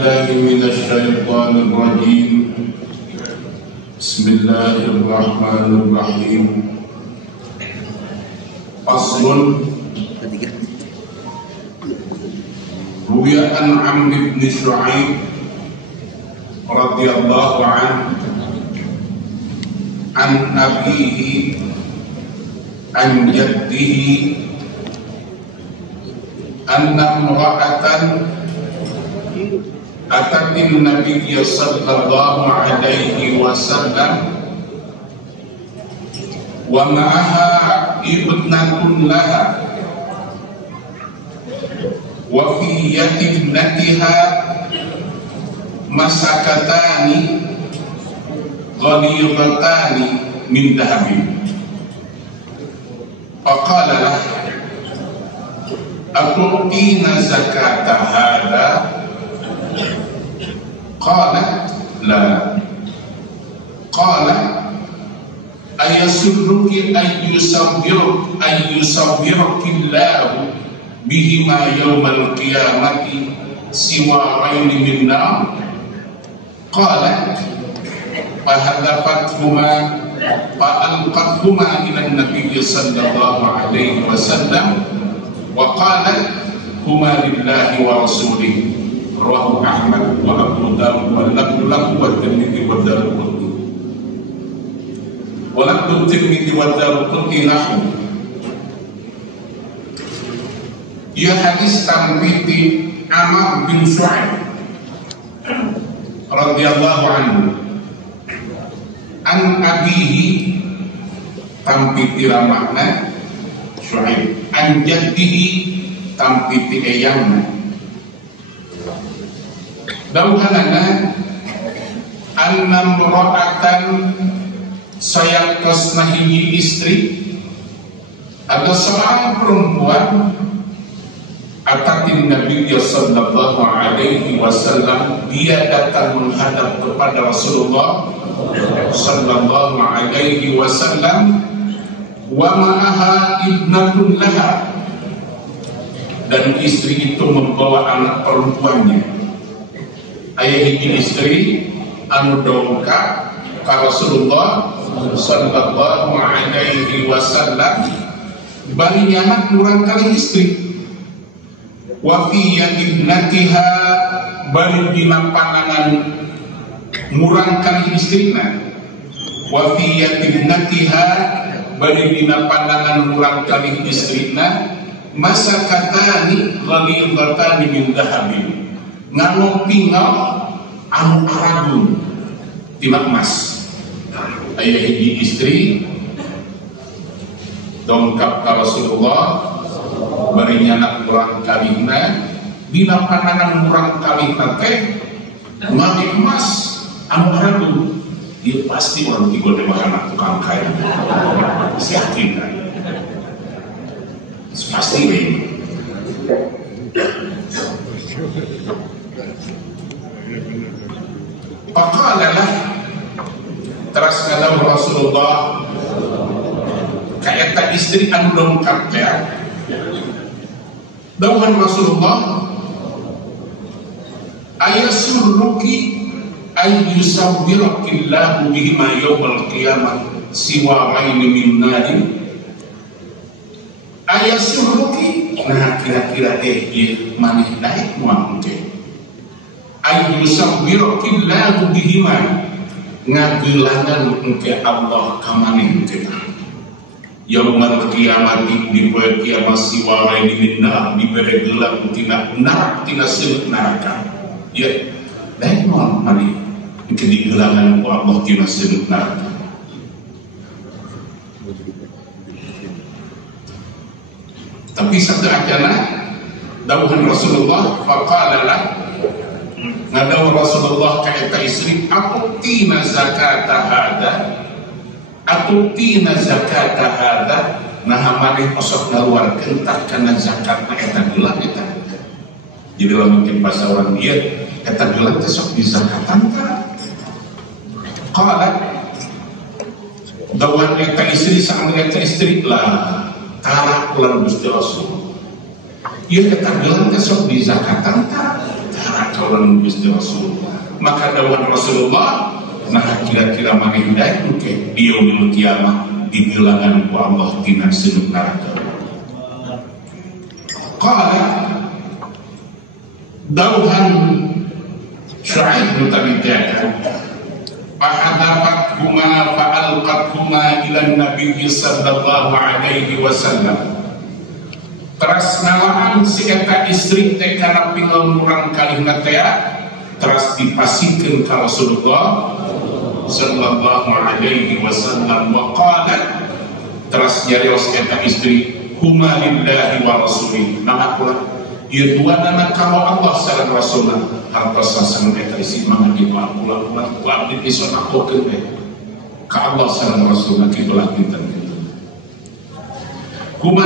بالله من الشيطان الرجيم. بسم الله الرحمن الرحيم. فصل. روي عن عمرو بن شعيب رضي الله عنه عن أبيه عن جده أن امرأة أتت النبي صلى الله عليه وسلم ومعها ابنة لها وفي يد ابنتها مسكتان غليظتان من ذهب فقال له أتعطين زكاة هذا؟ قالت لا. قال أيسرك أن يصبرك الله بهما يوم القيامة سوارين من نار؟ قالت فحذفتهما فألقتهما إلى النبي صلى الله عليه وسلم وقالت هما لله ورسوله. رواه أحمد وأبو داود واللفظ له والترمذي والدارقطني. ولفظ الترمذي والدارقطني نحو. Ia hadis tampiti Amr bin Shu'aib radhiyallahu anhu an abihi tampiti ramakna Shu'aib an jaddihi tampiti eyangna dauhanana anna mra'atan sayakosna hiji istri, ada seorang perempuan atatin Nabi sallallahu alaihi wasallam, dia datang menghadap kepada Rasulullah sallallahu alaihi wasallam wa ma'aha ibnatun laha, dan istri itu membawa anak perempuannya. Ayah hiji istri anu dongkap ka Rasulullah sallallahu alaihi wasallam bari anak kurang kali istri wa fi ibnatiha bari dina panangan murang kali istrina wa fi ibnatiha bari dina panangan murang kali istrina masakatani ghalidhatani min dhahabin, nganu pinggal anu aragun tina emas. Aya hiji istri dongkap ka Rasulullah bari nyana kurang kawinna, dina pandangan kurang kawinna teh ngadi emas anu aragun. Dia pasti orang tiga teh anak tukang kaya, yakin kan? Pasti we. Faqalalah teras ngadaw Rasulullah kaeta istri anu dongkap teh dawuhan Rasulullah ayasurruki ay yusawwirakillahu bihima yawmal qiyamah siwaraini min narin. Ayasurruki, nah kira-kira ieu maneh daek moal teh ayyusawwirakillahu bihima, ngageulanan engke Allah ka maneh teh yaumul qiyamati di poe kiamat siwaraini min nar, dibere geula tina neraka, tina seut neraka. Ya daek moal maneh engke digeulanan ku Allah tina seut neraka. Tapi satu acana dawuhan Rasulullah faqalalah ngadaw Rasulullah ka eta istri atutina zakata hada, atutina zakata hada, nah maneh osok ngaluarkeun tah kana zakatna eta geula eta. Jadi lamun mungkin pas orang dia eta geula teh sok dizakatan tah. Qala dawuhan eta istri sang eta istri lah kalah ulang Gusti Rasul. Ieu eta geuleuh teh sok dizakatan tah. kaulan Gusti Rasul. Maka dawuh Rasulullah, nah kira-kira maneh daek ke yaumul kiamah digelangan ku Allah tina seuneu neraka. Qala dawuhan Syu'aib bin Tabi'ah fahadafathuma fa'alqathuma ila Nabi sallallahu alaihi wasallam. Teras nawaan si eta istri teh kana pinggal murang kalihna teh teras dipasikeun ka Rasulullah sallallahu alaihi wasallam wa qala teras nyarios eta istri huma lillahi wa rasulih. Nah pula ieu dua dana ka Allah sareng Rasulna hartos sasana eta isi mangga dipakulan ku abdi disonakokeun teh ka Allah sareng Rasulna kitulah pinten kitu. Huma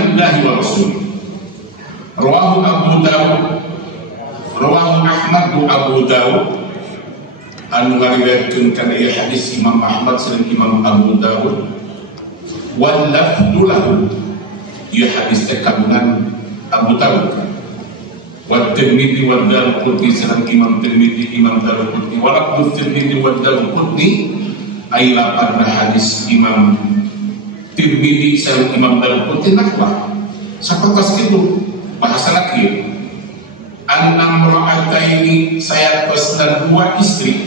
lillahi wa rasulih. Rawahu Abu Dawud, rawahu Ahmad wa Abu Dawud. Anu ngariwayatkeun kana ieu hadis Imam Ahmad sareng Imam Abu Dawud. Wal lafdu lahu, ieu hadis teh kagungan Abu Dawud. Wa Tirmidzi wa Daraqutni sareng Imam Tirmidzi, Imam Daraqutni. Wa lafdu Tirmidzi wa Daraqutni ai lapanna hadis Imam Tirmidzi sareng Imam Daraqutni nakwa. Sapatos kitu bahasa lagi an-amra'ataini saya dan dua istri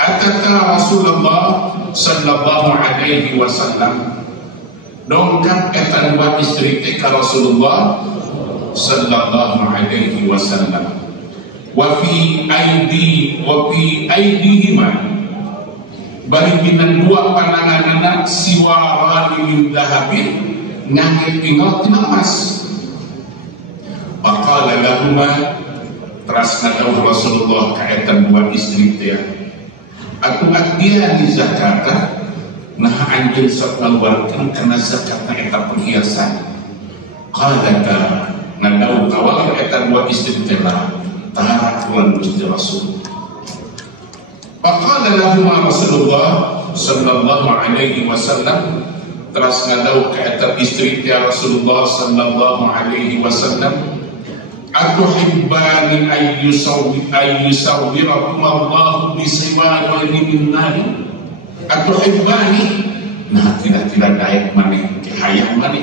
ataka Rasulullah sallallahu alaihi wasallam dongkap eta dua istri ka Rasulullah sallallahu alaihi wasallam wa fi aidihima bari minan dua pananganana siwarani min dahabin ngangit pinggot tina emas. Faqala lahuma terasna dawuh Rasulullah ka eta dua istri teh atu addiani zakata nah anjeun sok ngaluarkeun kana zakatna eta perhiasan. Qala ta ngadawuh kawal eta dua istri teh tahara kulan Gusti Rasul. Faqala lahuma Rasulullah sallallahu alaihi wasallam teras ngadawuh ka eta istri teh Rasulullah sallallahu alaihi wasallam atuhibbani ayyusawwirakum Allah bisiwani min nar atuhibbani nah tidak daek maneh hayang maneh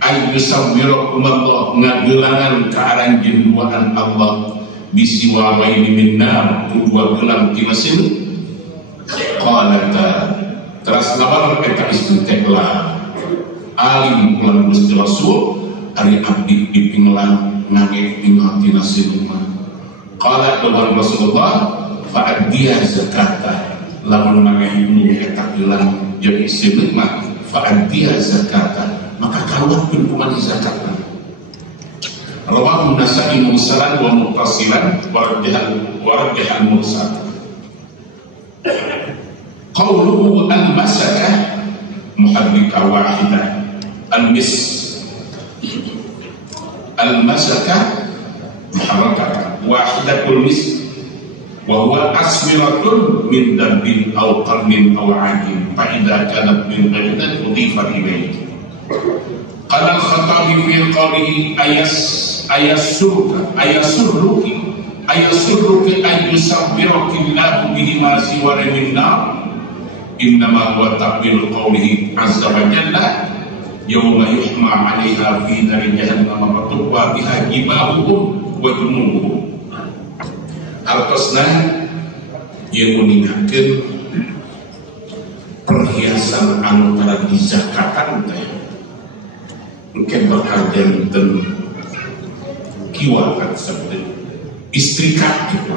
ayyusawwirakum Allah ngagelangan ka aranjeun duaan Allah bisiwani min nar dua gelang ti mesin. Qala teras nawar eta istri teh alim ulang Gusti Rasul ari abdi dipinglang ngage pinggal tina sinuma. Qala dawuh Rasulullah fa addiya zakata lamun ngage nu eta gelang jeung istri mah fa addiya zakata maka kaluarkeun kumaha zakatna. Rawahu Nasa'i mursalan wa muttasilan wa rajjahan mursal. Qawluhu al-masaka muhaddika wahidah al-masaka muharrakatan wahidatul mis wa huwa asmiratun min dambin aw qarnin aw ajin fa idza kanat min ghayrin udifa ilayhi. Qala al-Khattabi fi qawlihi ayassurruki an yusabbiraki Allahu bihi ma siwa min nar innama huwa ta'biru qawlihi azza wa jalla yawma yuhma 'alaiha fi nari jahannam fatukwa biha jibahuhum wa junubuhum. Artosna ieu ningakeun perhiasan anu tara dizakatan teh engke bakal janten kiwa kan sabda istrika gitu.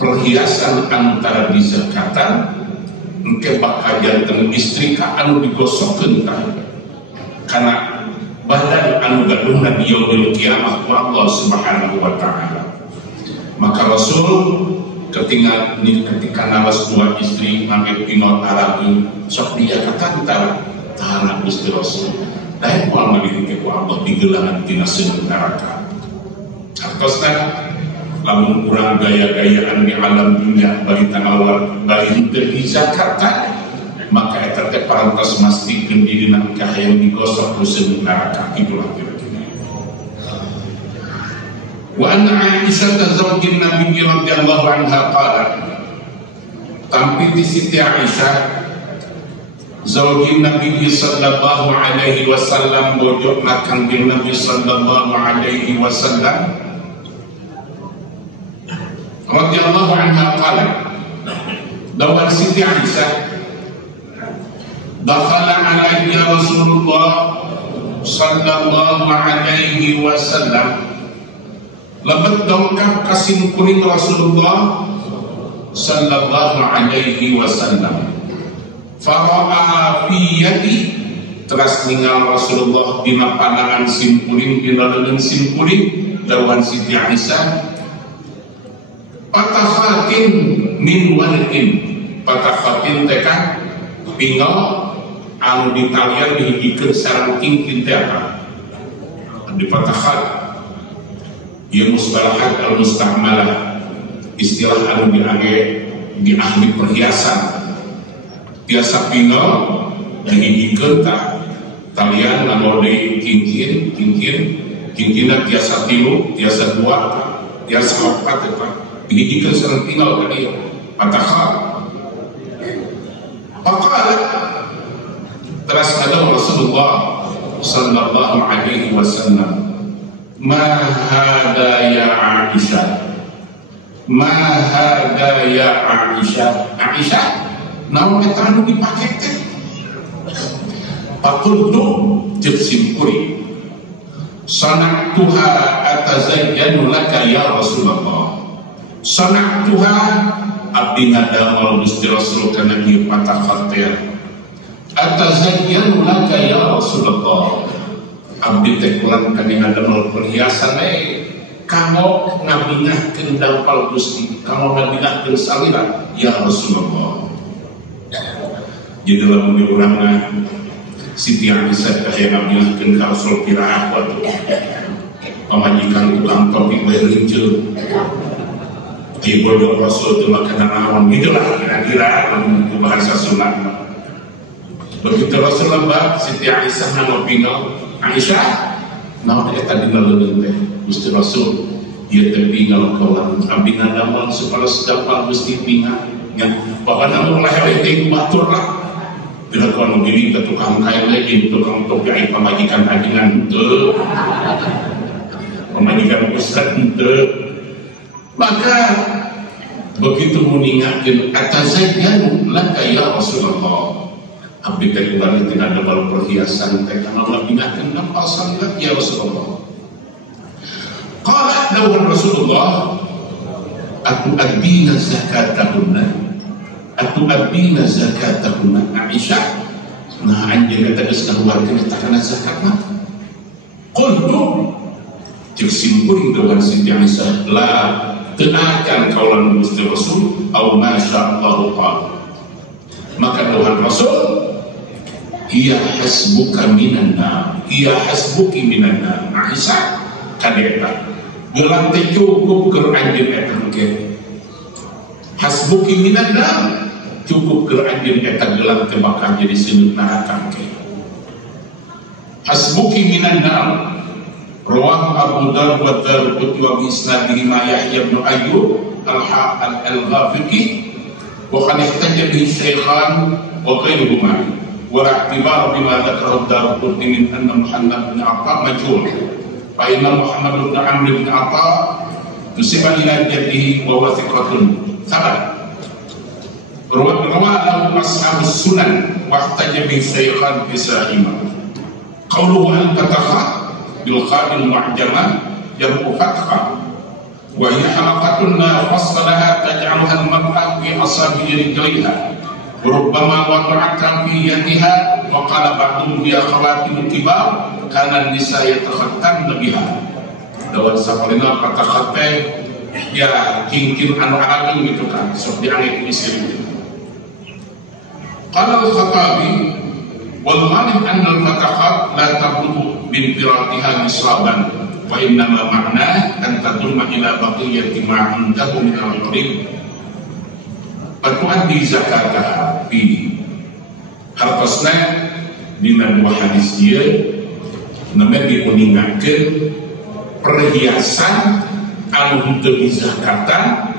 Perhiasan antara dizakatan engke bakal janten istrika anu digosokkeun karena badan anu gaduhna di yaumil kiamah ku Allah Subhanahu wa taala. Maka Rasul ketika nawas dua istri mangke pinot arabeun sok dia katantara tahana Gusti Rasul daek moal ngadikeun ku Allah digelangan tina seuneu neraka. Artosna lamun urang gaya-gayaan di alam dunia bari tanawar bari teu dizakatan maka eta teh parantos mastikeun dina kahayang digosok ku seuneu neraka itulah kira-kira. Wa anna Aisyah zawjin Nabi radhiyallahu anha qalat, tampi di Siti Aisyah zaujin Nabi sallallahu alaihi wasallam, bojokna kanjeng Nabi sallallahu alaihi wasallam radhiyallahu anha qalat, dawar Siti Aisyah, dakhala alayya Rasulullah sallallahu alaihi wasallam, lebat dongkap kasim kuning Rasulullah sallallahu alaihi wasallam, fara'a fi yadi, teras ningal Rasulullah dina pandangan simpuring dina leungeun simpuring daruhan Siti Aisyah, patakatin min walin, patakatin teka pinggal anu ditalian dihidikeun sareng kingkin teh apa di patakat. Ieu mustalahat al-musta'malah, istilah anu diage di ahli perhiasan. Biasa pinggal dihidikeun tah talian anu di kinkinna tiasa 3, tiasa 2, tiasa 4 eta dihidikeun sareng pinggal ka dieu patakat. Faqala, teras ada Rasulullah sallallahu alaihi wasallam, ma hada ya Aisyah, ma hada ya Aisyah, Aisyah naon eta anu dipake teh? Faqultu, ceuk simpuri, sana'tuha atazayyanu laka ya Rasulullah, sana'tuha abdi ngadamel Gusti Rasul kana ieu patakat teh, atazayyanu laka ya Rasulullah, abdi teh kurang kadi ngadamel perhiasan kanggo ngabingahkeun dampal Gusti, kanggo ngabingahkeun salira ya Rasulullah. Jadi lamun di urangna Siti Aisyah kaya ngabingahkeun ka Rasul kira apa tuh pamajikan tukang topi bae rinceur di bodoh Rasul itu makanan naon gitulah kira-kira untuk bahasa sunat. Begitu Rasul lembab Siti Aisyah ngopino, Aisyah naon eta dina leungeun teh Gusti Rasul ieu teh pinggal kaulan abdi ngadamel supados dapat Gusti pingat nya bahwa namun lahewe teh batur lah bila kalau gini ke tukang kain lagi tukang topi ai pamajikan ajengan teu pamajikan ustad teu. Maka begitu meningatkan atazayyanu laka ya Rasulullah, abdi teh urang teh ngadamel perhiasan teh kana ngabingahkeun dampal salira ya Rasulullah. Qala dawuh Rasulullah, atu'addina zakatahunna, atu'addina zakatahunna Aisyah, nah anjeun eta geus ngaluarkeun eta kana zakat mah. Qultu, ceuk simpuring dawuh Siti Aisyah, la teu akan kaulan Gusti Rasul au masya Allah qala, maka dawuh Rasul, iya hasbuka minan nar, iya hasbuki minan nar. Aisyah kadeta gelang teh cukup keur anjeun eta ge, hasbuki minan nar cukup keur anjeun eta gelang teh bakal jadi seuneu neraka ge. Hasbuki minan nar rawahu Abu Dawud wa Darqutni wa bi isnadihi ma Yahya bin Ayyub al-Ghafiqi wa qad ihtajja bihi syaikhan wa ghairuhuma wa i'tibar bima dzakara Darqutni min anna Muhammad bin Atha majhul fa inna Muhammad bin Amr bin Atha nusiba ila jaddihi wa wathiqatun thabat rawahu ashabus sunan wa ihtajja bihi syaikhan fi sahihah qawluhu al-fatha bil qabil mu'jamah yarqu fatha wa hiya halaqatun la fasalaha taj'aluha al-mar'a fi asabi rijliha rubbama wada'at fi yadiha wa qala ba'dhum bi akhawatin kibar kana nisa yatakhattan biha. Dawan saparina kata-kata ya kingkin anu agung gitu kan sok diangit istri. Qala al-Khattabi wal ma'lum anna al-fataqat la tablugu bin firatiha nisaban wa innama ma'na an tadumma ila baqiyati ma 'indahu min al-qurib fatu'addi zakataha fi hartosna dina dua hadis dia namanya diuningakeun perhiasan anu teu dizakatan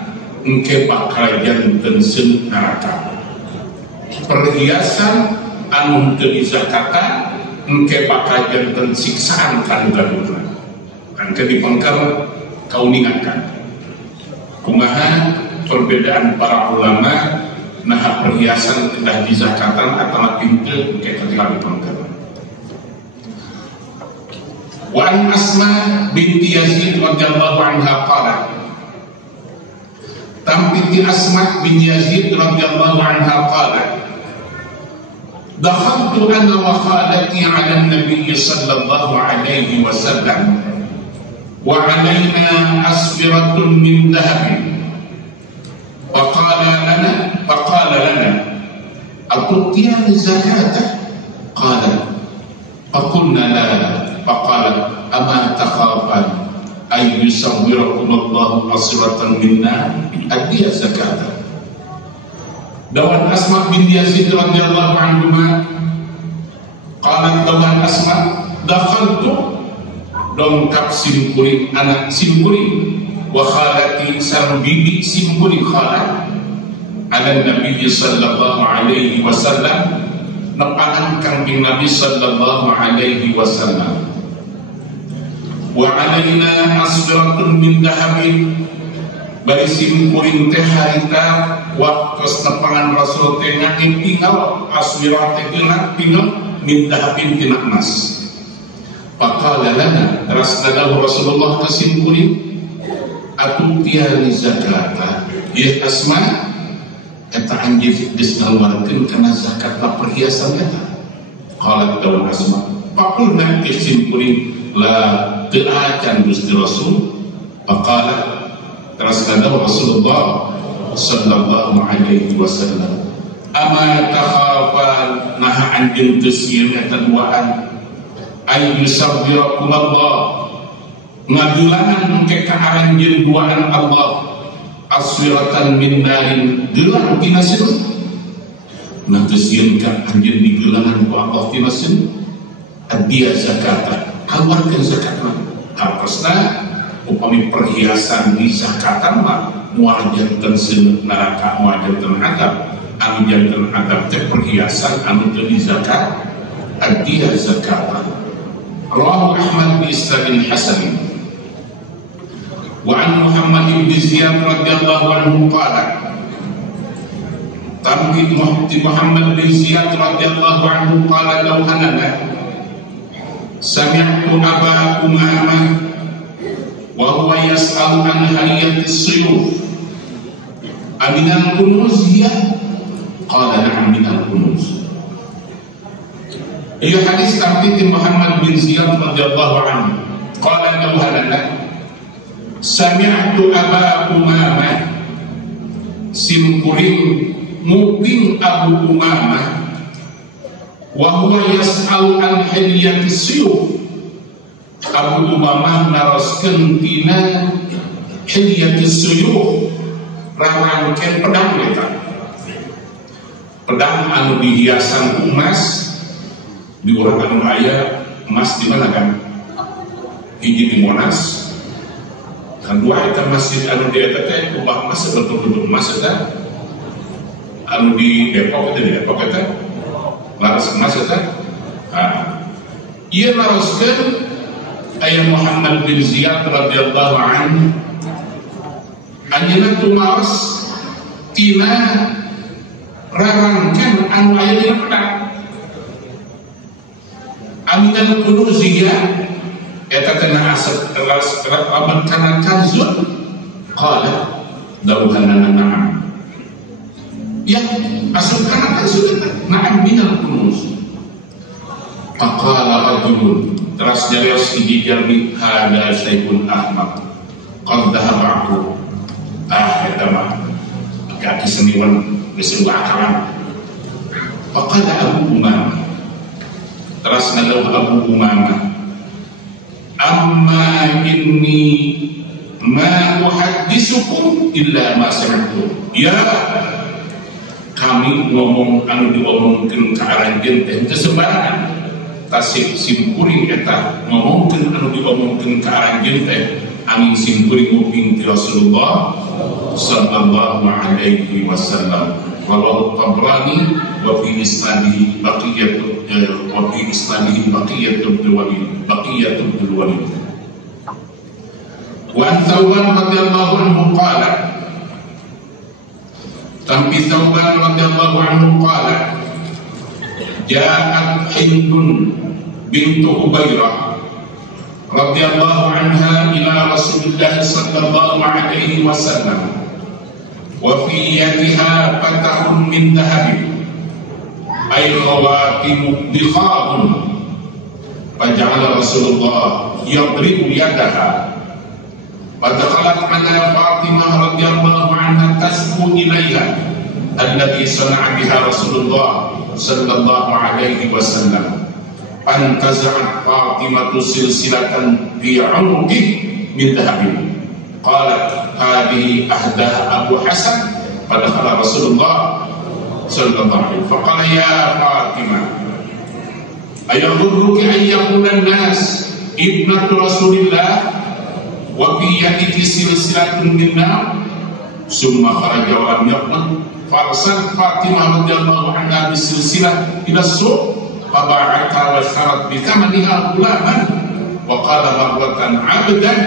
engke bakal janten seun neraka. Perhiasan anu teu dizakatan engke bakal janten siksaan kana gaduna. Kan dipengker kauningakan. Kumaha perbedaan para ulama nah perhiasan kedah dizakatan atau pintu engke ketika dipengker. Wa an Asma binti Yazid radhiyallahu anha qalat Tampiti Asma bin Yazid radhiyallahu anha qalat dakhaltu ana wa khalati ala an-nabiy sallallahu alaihi wasallam wa alaina asfiratun min dhahabin فقال لنا أتؤتيان الزكاة؟ قال فقلنا لا. فقال أما تخافان أن يصوركم الله أصرة منا أدي الزكاة. Dawan Asma bin Yazid radhiyallahu anhuma qalat dawan Asma dakhaltu dongkap simkuring anak simkuring wa khalati sareng bibi simkuring khalat ala Nabi sallallahu alaihi wasallam nepangan kangjeng Nabi sallallahu alaihi wasallam wa alaina asfiratun min dahabin bari simkuring teh harita waktos nepangan Rasul teh ngangge pingal asfirat teh pingal min dahabin tina emas. Faqala lana rasadahu Rasulullah kasimkuring atutiani zakata ya Asma eta anjeun geus ngaluarkeun kana zakat perhiasan eta. Qalat daun Asma faqulna kasimkuring la teu acan Gusti Rasul. Faqala rasadahu Rasulullah sallallahu alaihi wasallam ama takhafan nah anjeun teu sieun eta duaan ay yusabbirakum Allah ngadulangan engke ka anjeun duaan Allah aswiratan min narin gelang tina seun nah teu sieun ka anjeun digelangan ku Allah tina seun adia zakata kaluarkeun zakatna hartosna upami perhiasan di zakatan mah moal janten seun neraka moal janten adab anu janten adab teh perhiasan anu teu dizakat adia zakatan. Rawahu Ahmad bi isnadin hasan. Wa an Muhammad bin Ziyad radhiyallahu anhu qala Tambi Muhammad bin Ziyad radhiyallahu anhu qala law hanana sami'tu Aba Umamah wa huwa yas'alu an hayati as-suyuf aminal kunuz ya qala na'am minal kunuz. Ia hadis Tambi Muhammad bin Ziyad radhiyallahu anhu qala law hanana sami'tu Aba Umamah simkuring muping Abu Umamah wa huwa yas'al an hadiyati suyuf. Abu Umamah naroskeun tina hadiyati suyuf rangangkeun pedang eta pedang anu dihiasan emas di urang anu aya emas di mana kan hiji di Monas kedua eta masjid anu di eta teh kubah emas betul-betul emas eta anu di Depok eta laras emas eta ieu naroskeun aya Muhammad bin Ziyad radhiyallahu anhu anjeunna tumaos tina rarangkeun anu aya dina pedang aminal kunuziyah eta kena asap teras aman kana kanzun qala dawuhanna na'am ya asal kana kanzun na'am minal kunuz. Faqala rajulun teras jarios hiji jalmi hada syaikun ahmad qad dhahabahu eta mah kaki seniwan geus akalan. Faqala Abu Umamah teras nadaw Abu Umamah amma inni ma uhaddisukum illa ma sami'tu ya kami ami ngomong anu diomongkeun ka aranjeun teh teu sembarangan. Tasik simkuring eta ngomongkeun anu diomongkeun ka aranjeun teh ami simkuring nguping ti Rasulullah sallallahu alaihi wasallam. Rawahu Tabrani wa fi isnadihi baqiyatu Abdul Walid. Wa Thawban radhiyallahu anhu qala, tampi Thawban radhiyallahu anhu qala, ja'at Hindun bintu Hubairah radhiyallahu anha ila Rasulillah sallallahu alaihi wasallam wa fi yadiha fatahun min dhahabin ay khawatim dikhadun, faja'ala Rasulullah yadribu yadaha fadakhalat ala Fatimah radhiyallahu anha tasbu ilaiha alladhi sana'a biha Rasulullah sallallahu alaihi wasallam, fantaza'at Fatimatu silsilatan fi 'unuqihi min dhahabin, qalat hadhihi ahdaha Abu Hasan, fadakhala Rasulullah sallallahu alaihi wasallam faqala ya Fatimah ayaghurruki an yakuna an-nas ibnatu Rasulillah wa fi yadiki silsilatun min nar, summa kharaja wa lam yaqul farsal Fatimah radhiyallahu anha bisilsilah ila suq faba'atha wa syarat bi thamaniha ghulaman wa qala marwatan 'abdan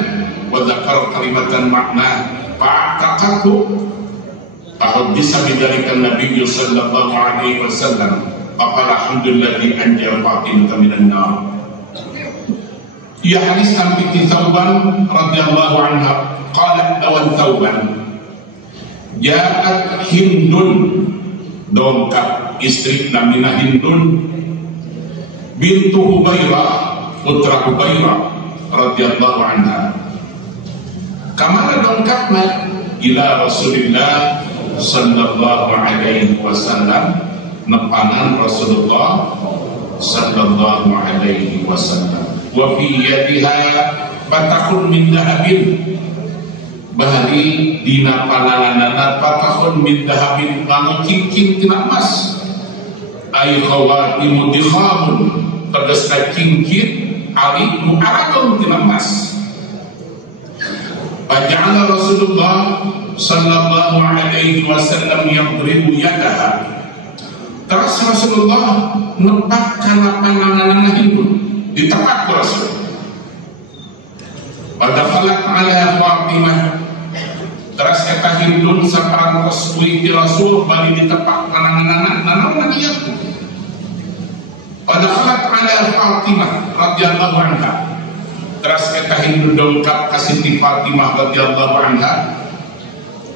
wa dzakara kalimatan makna fa'taqatu fahaddisa bidzalika an-nabiy sallallahu alaihi wasallam faqala alhamdulillahi anja Fatimah minan nar. Ya hadis sampai di Thawban radhiyallahu anha qalat lawan Thawban ja'at Hindun, dongkap istri namina Hindun bintu Hubairah putra Hubairah radhiyallahu anha, kamana dongkapna ila Rasulillah sallallahu alaihi wasallam, nepanan Rasulullah sallallahu alaihi wasallam, wa fi yadiha fatahun min dhahabin, bahari dina pananganana fatahun min dhahabin lamun cincin tina emas, ay khawatimu dikhamun, tegasna cincin ali nu aragon tina emas. Faja'ala Rasulullah sallallahu alaihi wasallam yadribu yadaha, terus Rasulullah nepak kana pananganana Hindun, ditepak ku Rasul. Padakhalat ala Fatimah, terus eta Hindun saparantos kuring ti Rasul bari ditepak pananganana nanaon dia. Padakhalat ala Fatimah radhiyallahu anha, terus eta Hindun dongkap ka Siti Fatimah radhiyallahu anha,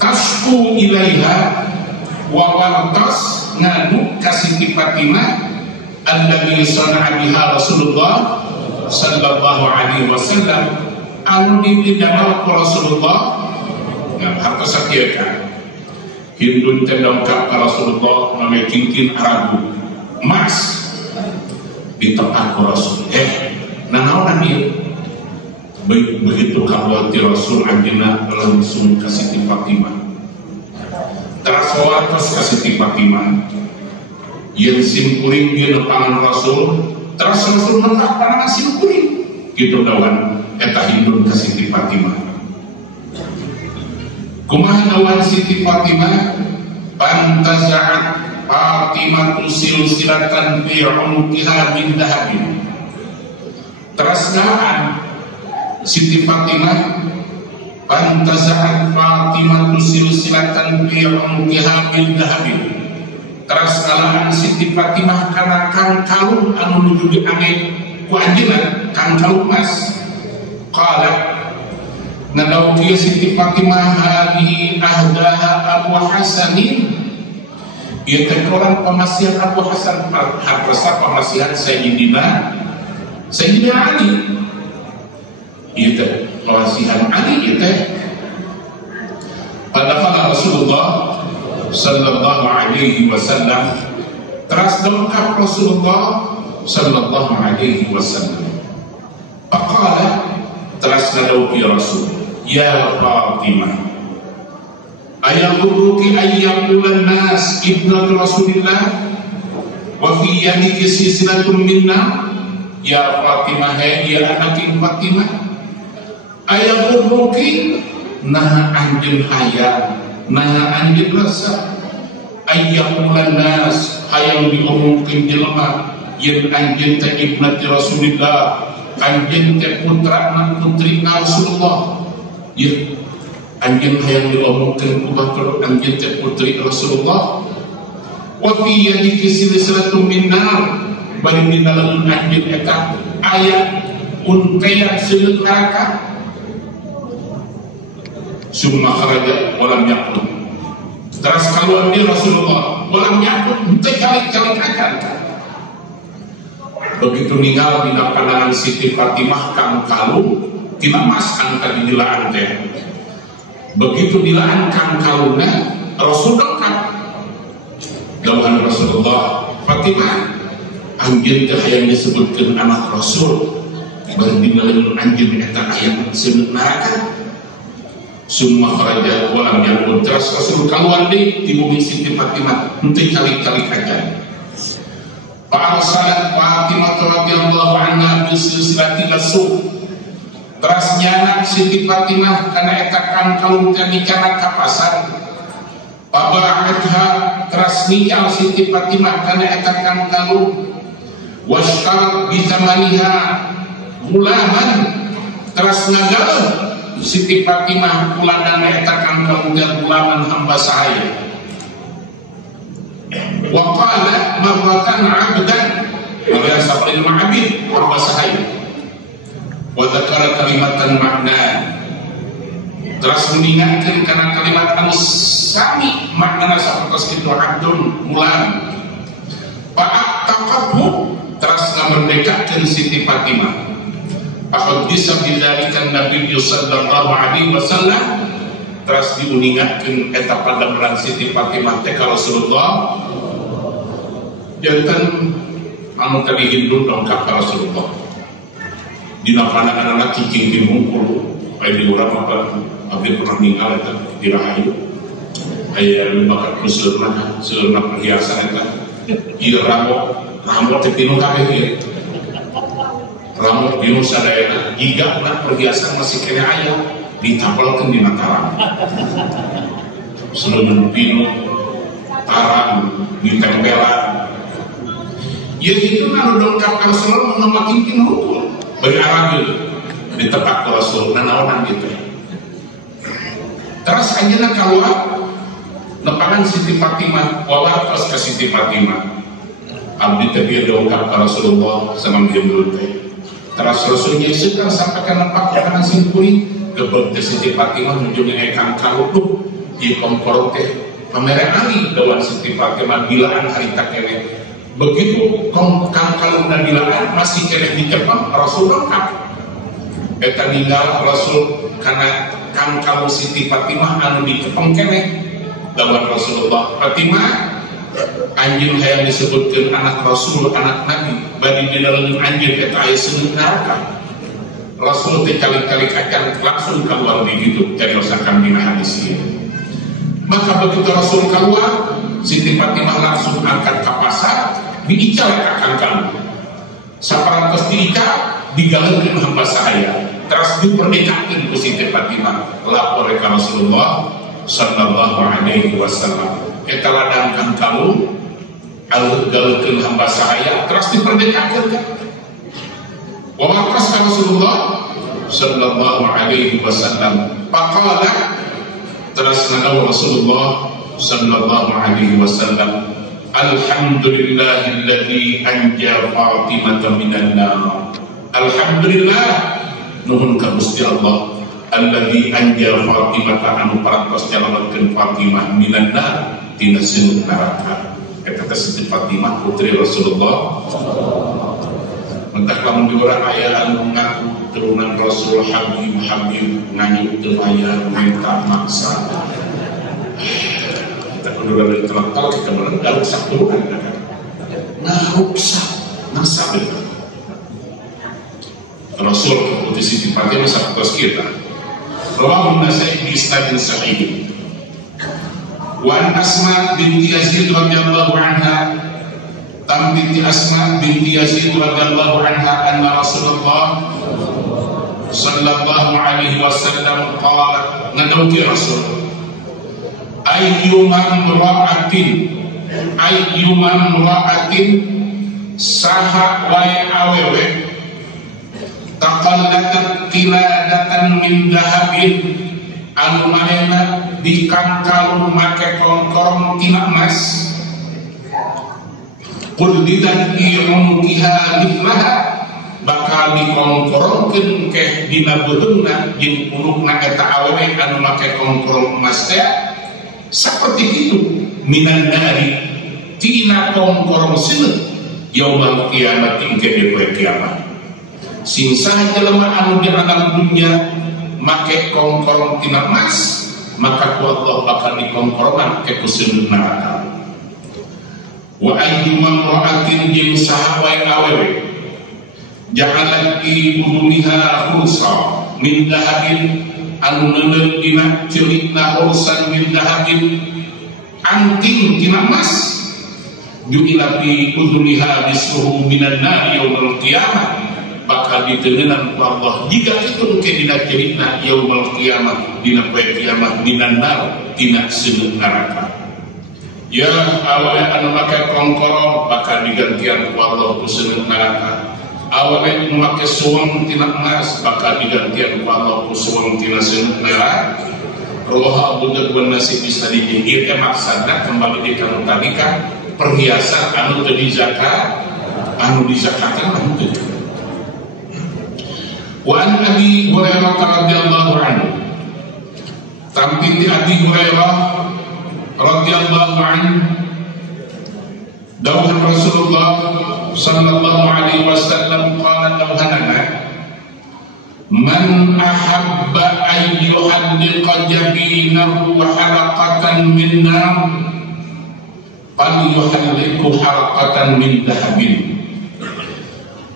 tasku ilaiha wa wartas nganu ka Siti Fatimah alladhi sana'a biha Rasulullah sallallahu alaihi wasallam, anu dipidana ku Rasulullah ya hartos sakieu kan Hindun teh dongkap ka Rasulullah mame cincin arabu emas ditepak ku Rasul. Nanaonan ieu? Begitu khawatir Rasul anjeunna langsung ka Siti Fatimah, terus wawartos ka Siti Fatimah yen simkuring di nepangan Rasul, terus Rasul mengangkat panangan simkuring gitu dawan eta Hindun ka Siti Fatimah. Kumaha dawan Siti Fatimah, pantaza'at Fatimah silsilatan fi 'unuqiha min dhahabin, terus nahan Siti Fatimah pantaza'at Fatimah silsilatan fi 'unuqiha min dhahabin, terus ngalahan Siti Fatimah kana kang kalung anu nuju diangge ku anjeunna, kang kalung emas. Qala nadaw kieu Siti Fatimah hadihi ahdaha Abu Hasanin, ieu teh orang pamasihan Abu Hasan, hartosa pamasihan Sayyidina Ali, ieu teh pamasihan Ali ieu teh. Padahal Rasulullah sallallahu alaihi wasallam, terus dongkap Rasulullah sallallahu alaihi wasallam. Faqala, terus nadaw ya Rasul, ya Fatimah ayaghurruki ayyaqulan nas ibnatu Rasulillah wa fi yadiki silsilatun minna. Ya Fatimah, ya anak Fatimah, ayaghurruki, nah anjeun hayang, nah anjeun rasa, ayyaqulan nas, hayang diomongkeun jelema yen anjeun teh ibnati Rasulillah, anjeun teh putra putri Rasulullah. Ya, anjeun hayang diomongkeun ku bakal anjeun teh putri Rasulullah. Wa fi yadiki silsilatun min nar, bari di dalam anjeun eta aya untean seuleut neraka. Summa kharaja walam yaqul, terus kaluar dia Rasulullah walam yaqul, teu kali-kali akan. Begitu ninggal dina pandangan Siti Fatimah kang kalung tina mas angka di dilaan teh. Begitu dilaan kang kalungna Rasul dekat. Dawuhan Rasulullah, Fatimah, anjeun teh hayang disebutkeun anak Rasul, bari dinaleun anjeun eta aya seuleut neraka. Summa kharaja walam yaqul, terus Rasul kaluar deui di bumi Siti Fatimah, henteu kali-kali kajan. Fa'arsalat Fatimah radhiyallahu anha bi silsilatil suq, terus nyanak Siti Fatimah kana eta kang kalung teh dicana ka pasar. Paba'atha, terus nikah Siti Fatimah kana eta kang kalung. Washtarat bizamaniha gulaman, terus ngagaluh Siti Fatimah kuladana eta kang kalung gulaman hamba sahaya. Wa qala marratan 'abdan, wa sab'il ma'abid hamba sahaya. Wa dzakara kalimatan makna, terus mengingatkan karena kalimat anu sami maknana sapertos kitu abdun mulan. Fa'ataqahu, terus ngamerdekakeun Siti Fatimah. Akad bisa didarikan Nabi sallallahu alaihi wasallam, terus diuningatkeun eta padamelan Siti Fatimah teh ka Rasulullah. Janten anu tadi Hindu dongkap ka Rasulullah. Dina pandangan anak cicing mungkul, aya di urang apa abdi pernah ninggal eta di Rahayu. Aya bakat muslimna seueurna perhiasan eta. Ieu rambut teh pinu kabeh ieu. Rambut pinu sadayana, jigana perhiasan masih kena aya ditampelkeun dina tarang. Seuleun pinu tarang ditempelan. Ya itu anu dongkap ka Rasulullah makin pinu hukum. Bagi Arab di tempat Rasul nanaonan gitu. Terus anjeunna kaluar nepangan Siti Fatimah, walar terus ke Siti Fatimah. Abdi teh dia dongkap ka Rasulullah sama jembul teh. Terus Rasulnya sedang sampaikan nempak kanan sing kuring gebeg teh Siti Fatimah nuju ngeekang kalutuh di kompor teh pamere ali dawan Siti Fatimah bilaan harita kene. Begitu kang kalungna dilaan masih kena dicepeng Rasul lengkap. Eta ninggal Rasul karena kang kalung Siti Fatimah anu dicepeng kene. Dawan Rasulullah, Fatimah, anjeun hayang disebutkeun anak Rasul, anak Nabi, bari dinaleun anjeun eta aya seuleut neraka. Rasul teh kali-kali akan langsung keluar begitu dari rasakan dina hadis ieu. Maka begitu Rasul keluar, Siti Fatimah langsung angkat ke pasar, diical akan kamu. Saparantos diical, digaleunkeun hamba sahaya. Terus diperdekakeun ku Siti Fatimah, lapor ka Rasulullah sallallahu alaihi wasallam. Eta ladang kang kalung algalkeun hamba sahaya, terus diperdekakeun kan. Wa waqas ka Rasulullah sallallahu alaihi wasallam. Faqala, terus nadaw Rasulullah sallallahu alaihi wasallam, alhamdulillahilladzi anja Fatimah minan nar. Alhamdulillah nuhun ka Gusti Allah alladzi anja Fatimah anu parantos nyalametkeun Fatimah minan nar tina seuleut neraka. Eta teh Siti Fatimah putri Rasulullah. Entah kamu di urang aya anu ngaku turunan Rasul Habib nganyut teu aya minta maksa. Kedua dari terlalu kita menendang satu ngaruksa nasab itu Rasul putih Siti Fatimah satu kita Rawahun Nasai bi isnadin sahih. Wa an Asma binti Yazid radhiyallahu anha, tam binti Asma binti Yazid radhiyallahu anha, anna Rasulullah sallallahu alaihi wasallam qala, ngadauki Rasul, ayyuman ra'atin saha wae awewe taqallatat qiladatan min dahabin anu manehna dikangkalun make kongkorong tina emas, quldidan i'unkiha mithlaha, bakal dikongkorongkeun keh dina beuheungna jeung punukna eta awewe anu make kongkorong emas teh saperti kitu, minan dari tina kongkorong sileut yaumul kiamat ing poe kiamat. Sing saha jelema anu di alam dunya make kongkorong tina emas, maka ku Allah bakal dikongkorongan ke kuseuleut neraka. Wa ayyuma ra'atin jeung saha wae awewe ja'alat fi uduniha khursa min dahabin, anu neuleun dina ceulikna khursan min dahabin, anting tina emas, ju'ila fi uduniha bisuhu minan nar yaumul qiyamah, bakal ditengenan ku Allah jika itu ke dina cerita yaumul qiyamah, dina poe kiamat, minan nar tina seuleut neraka. Ya awewe anu make kongkorong bakal digantian ku Allah ku seuleut neraka. Awewe anu make suweng tina emas bakal digantian ku Allah ku suweng tina seuleut neraka. Rawahu Abu Dawud wa Nasai bisa dijengir maksudna kembali di kanu tadika perhiasan anu teu dizakat, anu dizakatkan anu teu. Wa an Abi Hurairah radhiyallahu anhu, tampi di Abi Hurairah radhiyallahu anhu, dawuh Rasulullah sallallahu alaihi wasallam qala dawuhana, man ahabba an yuhaddiqa jabinahu halaqatan min nar falyuhalliqhu halaqatan min dahabin.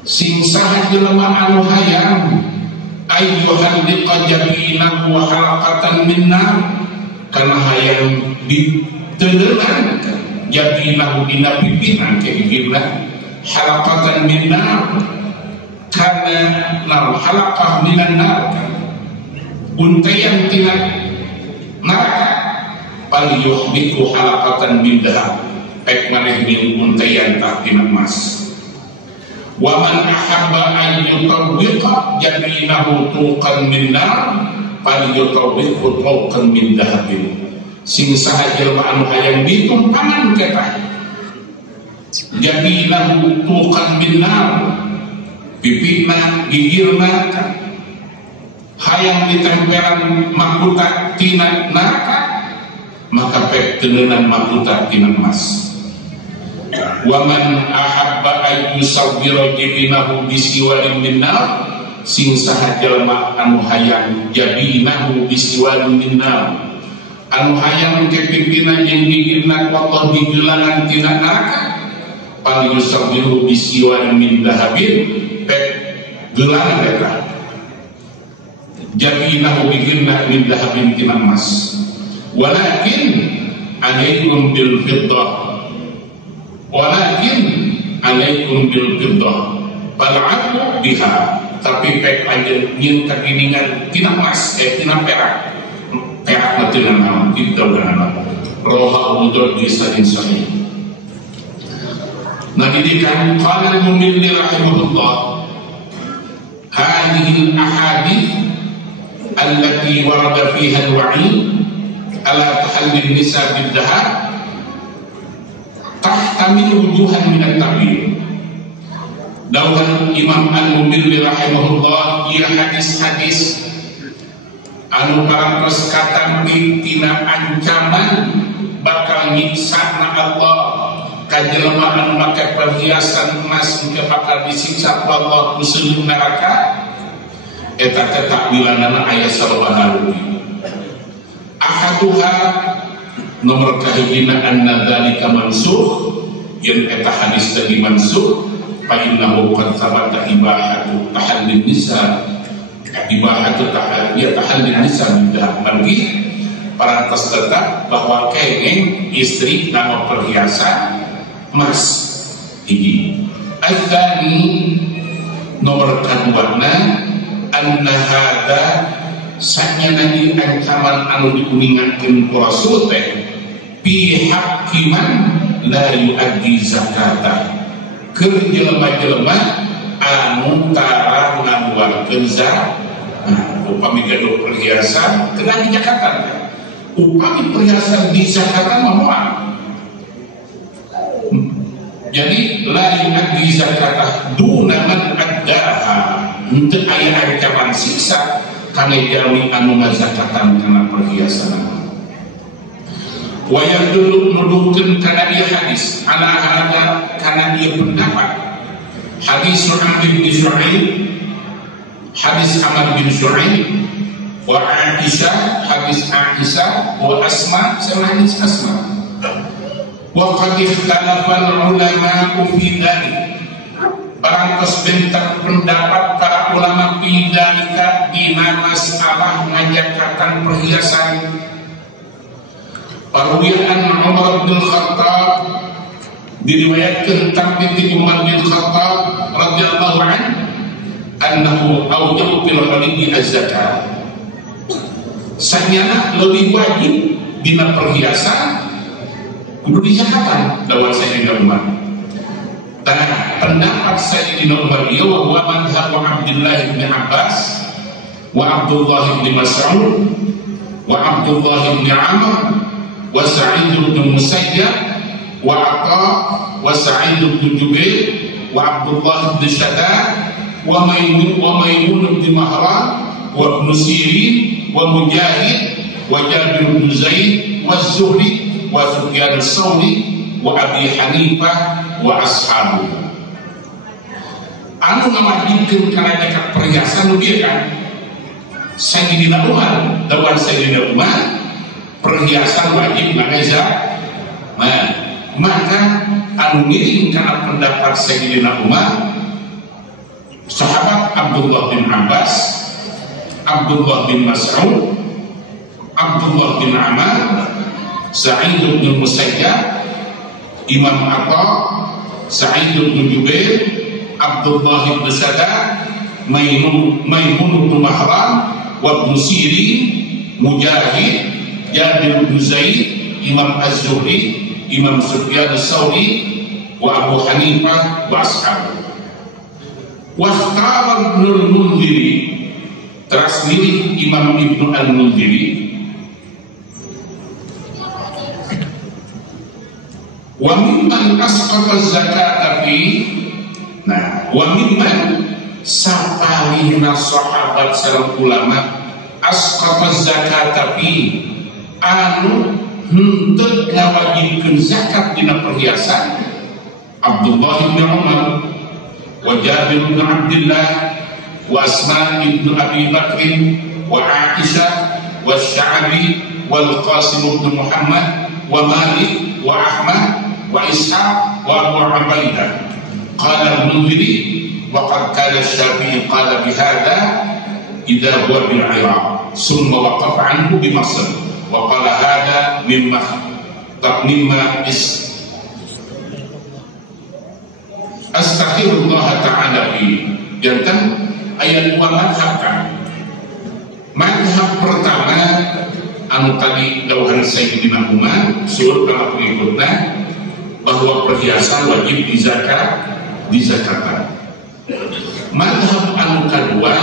Sing saha jelema anu hayang ayyuhalliqa jabinahu halaqatan min nar, kana hayang diteuleungan jabinahu dina pipinan ke bibirna, halaqatan min nar kana nar, halaqah minan nar untayan tina neraka, falyuhalliqhu halaqatan min dahab, pek maneh min untayan tah tina emas. Wa man ahabba an yutawwiqa jabinahu tuqan min nar falyutawwiqhu tuqan min dahabin. Sing saha jelema anu hayang ditumpangan ketah jabinahu tuqan min nar, pipina gigirna hayang ditempelan mahkota tina neraka, maka pek teneunan mahkota tina emas. Wa man ahabba an yusawwira jabinahu bisiwarin min nar, sing saha jelema anu hayang jabinahu bisiwarin min nar, anu hayang ke pipina jeung gigirna kotor digeulangan tina neraka, pal yusawwiru bisiwarin min dahabin, pek geulangan eta jabinahu gigirna min dahabin tina emas. Walakin alaikum bil fiddah, walakin alaikum bil fiddah bal'atu biha, tapi pek anjeun nyin kaginingan tina emas tina perak, perak mah teu naon kitu urang. Rawahu Abu Dawud bi sanad sahih. Nadidikan qala al-Mumilli rahimahullah, hadhihi al-ahadith allati warada fiha al-wa'id ala tahalli an-nisa bid-dahab tahtamil wujuhan min at-ta'wil. Dawuh Imam Al-Mumilli rahimahullah, ieu hadis-hadis anu parantos katampi tina ancaman bakal nyiksana Allah ka jelema anu make perhiasan emas engke bakal disiksa ku Allah ku seuleut neraka, eta teh takwilanana aya sabaraha rupi. Ahaduha nomor kahijina anna dzalika mansukh, yen eta hadis tadi mansukh, fa innahu qad thabata ibahatu tahallin nisa, ibahatu tahallin nisa bidah, bagi parantos tetap bahwa kengeng istri nama perhiasan emas hiji. Adzani nomor kaduana anna hadza sanyana di ancaman anu diuningakeun ku Rasul teh fi haqqiman la yuaddi zakata keur jelema-jelema anu tara ngaluarkeun zakat. Upami gaduh perhiasan kena dijakakan, upami perhiasan dijakakan memuat. Jadi lain di zakatah duna man addaha untuk ayat ancaman siksa karena jauhi anu ngazakatan karena perhiasan. Wayang dulu nuduhkeun karena dia hadis ala karena dia pendapat hadis Amr bin Shu'aib, hadis Amr bin Shu'aib, wa Aisyah, hadis Aisyah, wa Asma, sama hadis Asma. Wa qad ikhtalafa ulama fi dzalik. Barangkos bentar pendapat para ulama fi dzalika dina masalah ngajakkan perhiasan. Parwiyan Umar bin Khattab diriwayatkan tentang Umar bin Khattab radhiyallahu anhu annahu awjaba fil ghalib az-zakat. Sanyana lebih wajib dina perhiasan kudu dizakatan lawan Sayyidina Umar. Tanah pendapat Sayyidina Umar dia wa huwa madhhab Abdullah bin Abbas wa Abdullah bin Mas'ud wa Abdullah bin Amr wa Sa'id bin Musayyab wa Atha wa Sa'id bin Jubair wa Abdullah bin Shaddad wa Maimun bin Mahran wa Ibn Sirin wa Mujahid wa Jabir bin Zaid wa Zuhri wa Sufyan as-Sawri wa Abi Hanifah wa ashabu. Anu ngawajibkeun kana zakat perhiasan dia kan Sayyidina Umar, lawan Sayyidina Umar perhiasan wajib ngana zakat. Maka anu ngiring kana pendapat Sayyidina Umar sahabat Abdullah bin Abbas, Abdullah bin Mas'ud, Abdullah bin Amr, Sa'id bin Musayyab, Imam Atha, Sa'id bin Jubair, Abdullah bin Shaddad, Maimun bin Mahran, wa Ibn Sirin, Mujahid, Jabir bin Zaid, Imam Az-Zuhri, Imam Sufyan as-Sawri, wa Abu Hanifah wa ashabu. Wa ikhtara Ibnu al-Mundhiri, teras milih Imam Ibnu al-Mundhiri. Wa mimman asqata zakata fi, nah wa mimman sapalihna sahabat sareng ulama asqata zakata fi anu henteu ngawajibkeun zakat dina perhiasan Abdullah bin Umar wa Jabir bin Abdullah wa Asma bin Abi Bakr wa Aisyah wa Sya'bi wal Qasim bin Muhammad wa Malik wa Ahmad wa Ishaq wa Abu Ubaidah. Qala al-Mundhiri wa qad kana Syafi'i qala bihadza idza huwa bil Iraq summa waqafa anhu bi Masr wa qala hadza mimma astaghfirullah ta'ala fi. Jantan ayat dua madhab kan. Madhab pertama anu tadi dauhan Sayyidina Umar suruh para pengikutnya bahwa perhiasan wajib dizakatan. Madhab anu kedua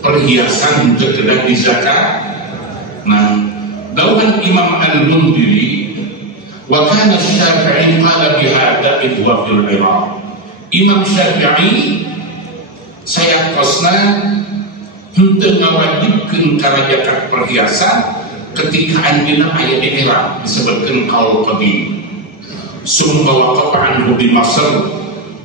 perhiasan tidak dizakat. Nah, dauhan Imam al-Mundhiri wa kana Syafi'i qala bihadza idwa fil Iraq. Imam Syafi'i saya kosna henteu ngawajibkeun kana zakat perhiasan ketika anjeunna aya di Irak disebutkeun qaul qadim. Summa waqafa anhu bi Masr.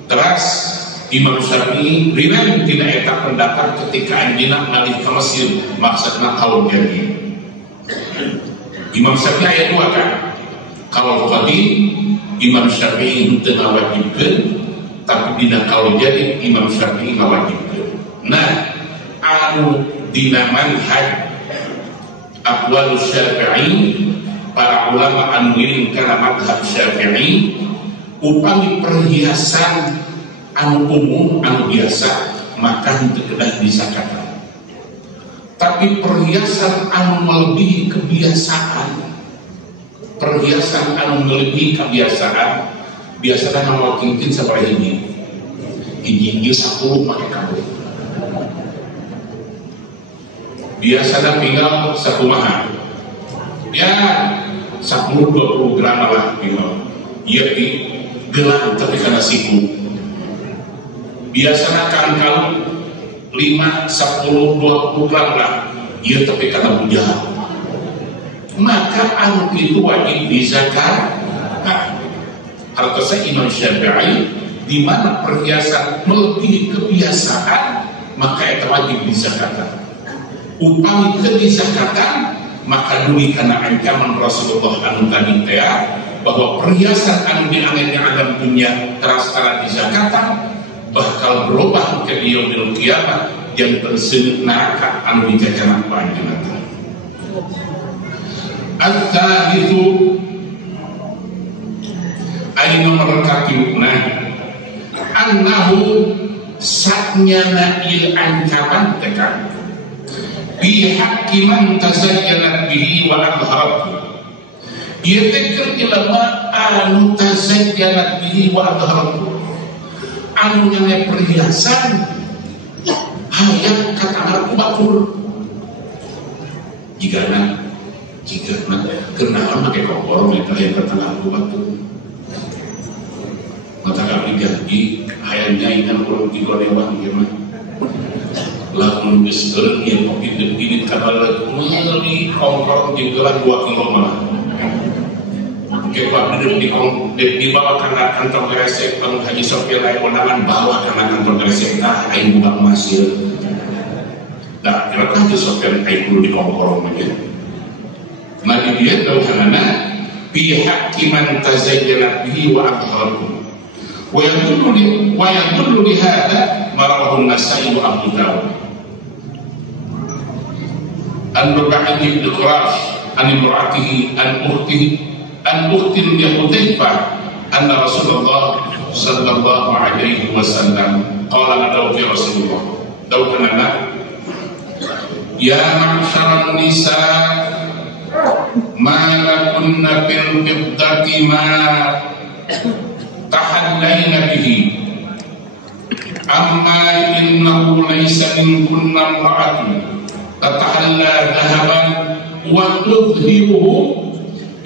Teras Imam Syafi'i riwayat tidak eta pendapat ketika anjeunna ngalih ka Mesir maksudna qaul jadi. Imam Syafi'i aya dua kan. Qaul qadim Imam Syafi'i henteu ngawajibkeun tapi dina qaul jadi Imam Syafi'i ngawajibkeun. Nah, anu dina manhaj aqwal Syafi'i, para ulama anu ngiring kana mazhab Syafi'i, upami perhiasan anu umum anu biasa maka henteu kedah disakatan. Tapi perhiasan anu melebihi kebiasaan, perhiasan anu melebihi kebiasaan, biasanya nama kintin sabaraha hiji 10 make kabeh. Biasanya tinggal sakumaha ya 10-20 gram lah tinggal iya di gelang tapi karena siku. Biasanya kan kalau 5-10-20 gram lah iya tapi karena bujang. Maka anu itu wajib dizakat. Hartosnya Imam Syafi'i, di mana perhiasan melebihi kebiasaan maka itu wajib dizakatan. Upami teu dizakatan maka duli kana ancaman Rasulullah anu tadi teh bahwa perhiasan anu diangetnya alam dunia terastara dizakatan bakal berubah ke yaumil kiamat yang terseut neraka anu dijajaran panjenengan. Al-Thalithu ay nomor kapiutna annahu satnyana il ancaman tekan bi haqqi man tazayyanat bihi wa adharatu. Ieu teh keur jelema anu tazayyanat bihi wa adharatu, anu nyane perhiasan hayang katana batur. Jigana kenaon make kokoro eta yang katana batur. Mata kami janji hayangnya ingat urang di gorewang ieu mah. Lamun geus eureun ieu kopi gede kabal meuli ongkor di gelang 2 kilo mah. Ke Pak di bawah kana kantong resek Bang Haji Sopir lain kondangan bawa kana kantong resek tah aing buka emas ieu. Nah, kira Haji Sopir aing kudu di ongkor mah ieu. Nah, di dieu dawuhanana bi haqqi man tazayyanat bihi wa adharakum. Wa yadullu li hadha ma rawahu an-Nasa'i wa Abu Dawud. An-Rubai bin Qurash an imra'atihi an ukhtin li Hudzaifah anna Rasulullah sallallahu alaihi wasallam qala adaw fi Rasulullah dawkanana ya ma'syaral nisa ma lakunna bil fiddati ma tahallayna bihi amma innahu laysa minkunna imra'atun tatahalla dhahaban wa tudhiruhu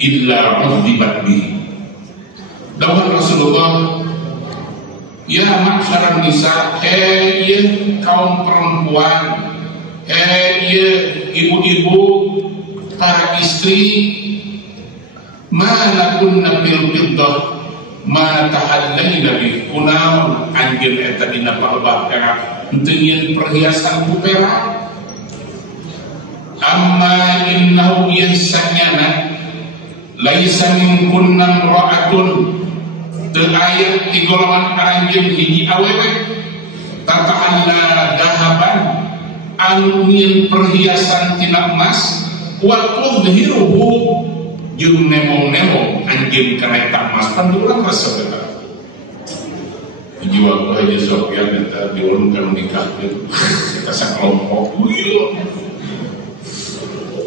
illa udhibat bihi. Dawuh Rasulullah, ya ma'syaral nisa, hei kaum perempuan, hei ibu-ibu, para istri, ma lakunna bil fiddah ma tahallayna bihi, kunaon anjeun eta dina palebah perak henteu nyieun perhiasan ku perak. Amma innahu yansanyana laisa minkunna imra'atun, teu aya ti golongan anjeun hiji awewe tatahalla dahaban anu nyieun perhiasan tina emas wa tudhiruhu jeung nemong-nemong anjeun kana eta emas panduran resep eta. Hiji waktu Haji Sofyan eta diulunkeun nikahkeun eta sakelompok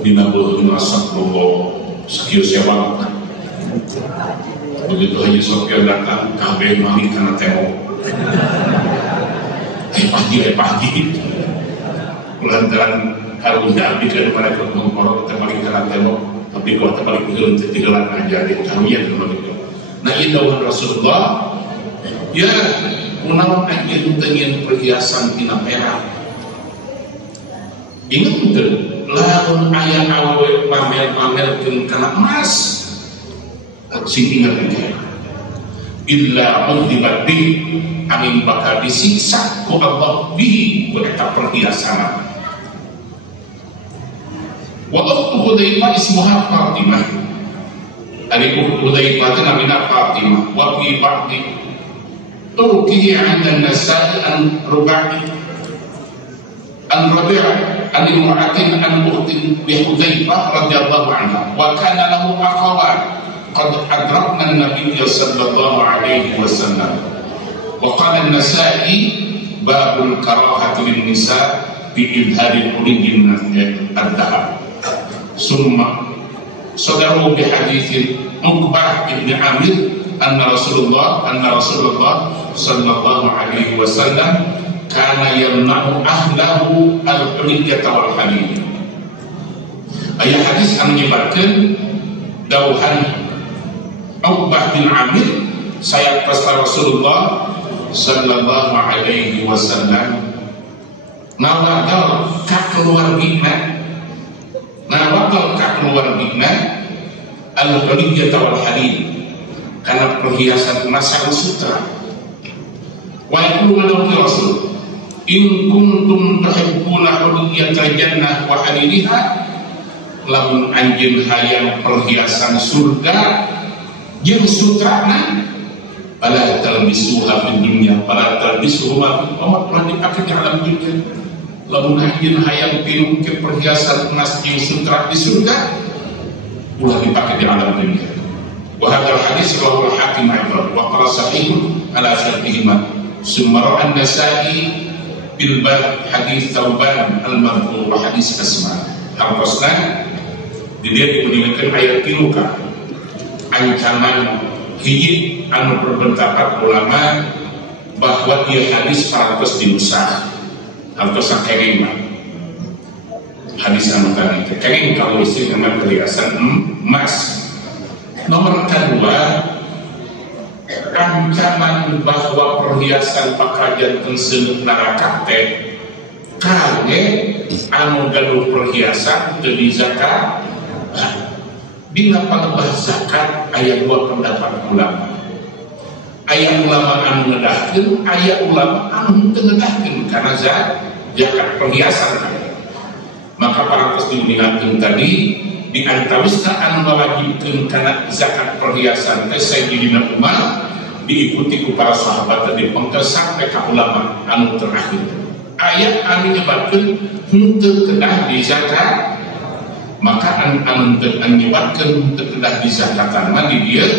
dina beuheung masak logo sakieu sewa. Begitu Haji Sofyan datang kabeh malik kana tembok. Pagi lantaran karunya abdi ka daripada ngomong tembalik kana tembok tapi kau tembalik beuheung teh tigelan aja di kamian begitu. Nah ieu dawuh Rasulullah, ya kunaon anjeun teu nyieun perhiasan tina perak. Ingat betul, lamun aya awewe pamer-pamerkeun kana emas, sing ingat ini. Illa udhibat bihi, amin bakal disiksa ku Allah bihi ku eta perhiasan. Wa ukhtu Hudzaifah ismuha Fatimah. Ari Hudzaifah teh namina Fatimah. Wa fi ba'di turkihi 'inda an-Nasa'i an Rubai' an Rabi' an imra'atin an ukhtin bi Hudzaifah radhiyallahu anha wa kana lahu aqabat qad adrakna an-nabiy sallallahu alaihi wasallam. Wa qala an-Nasa'i babul karahati lin nisa bi idhari ulil ad-dahab. Summa sadaru bi haditsin Uqbah ibn Amir anna Rasulullah sallallahu alaihi wasallam kana yamna'u ahlahu al-huliyyata wal halil. Ayat hadis anu nyebarkeun dauhan Uqbah bin Amir sayat pasal Rasulullah sallallahu alaihi wasallam nawadal ka keluargina al-huliyyata wal halil karena perhiasan masang sutra. Wa yaqulu Rasul in kuntum tuhibbuna huliyatal jannah wa haliliha, lamun anjeun hayang perhiasan surga jeung sutrana bala talbisuha fid dunya bala talbisuha pernah dipake ke alam dunia. Lamun anjeun hayang tiru ke perhiasan emas jeung sutra di surga ulah dipake di alam dunia. Wa hadzal hadis rawahu al-Hakim aidan wa qala sahihun ala syartihima. Summa an-Nasa'i bil bab hadis Tauban al-Marfu wa hadis Asma. Hartosna di dia diberikan ayat 3 ancaman hiji anu berpendapat ulama bahwa dia hadis hartos diusah hartos kering hadis anu tadi kering kalau istri dengan perhiasan emas. Nomor kedua, ancaman bahwa perhiasan pakrajan tengseun neraka teh kage anu gaduh perhiasan teu dizakat. Dina panebah zakat aya dua pendapat ulama. Aya ulama anu ngedahkeun, aya ulama anu teu ngedahkeun karena zakat perhiasan. Maka parantos diuningakeun tadi di antawisna anu ngawajibkeun kana zakat perhiasan teh Sayyidina Umar diikuti ku para sahabat tadi pengke sampai ka ulama anu terakhir. Ayat anu nyebatkeun henteu kedah di zakat, maka anu teu nyebatkeun henteu kedah di zakatan mah di dieu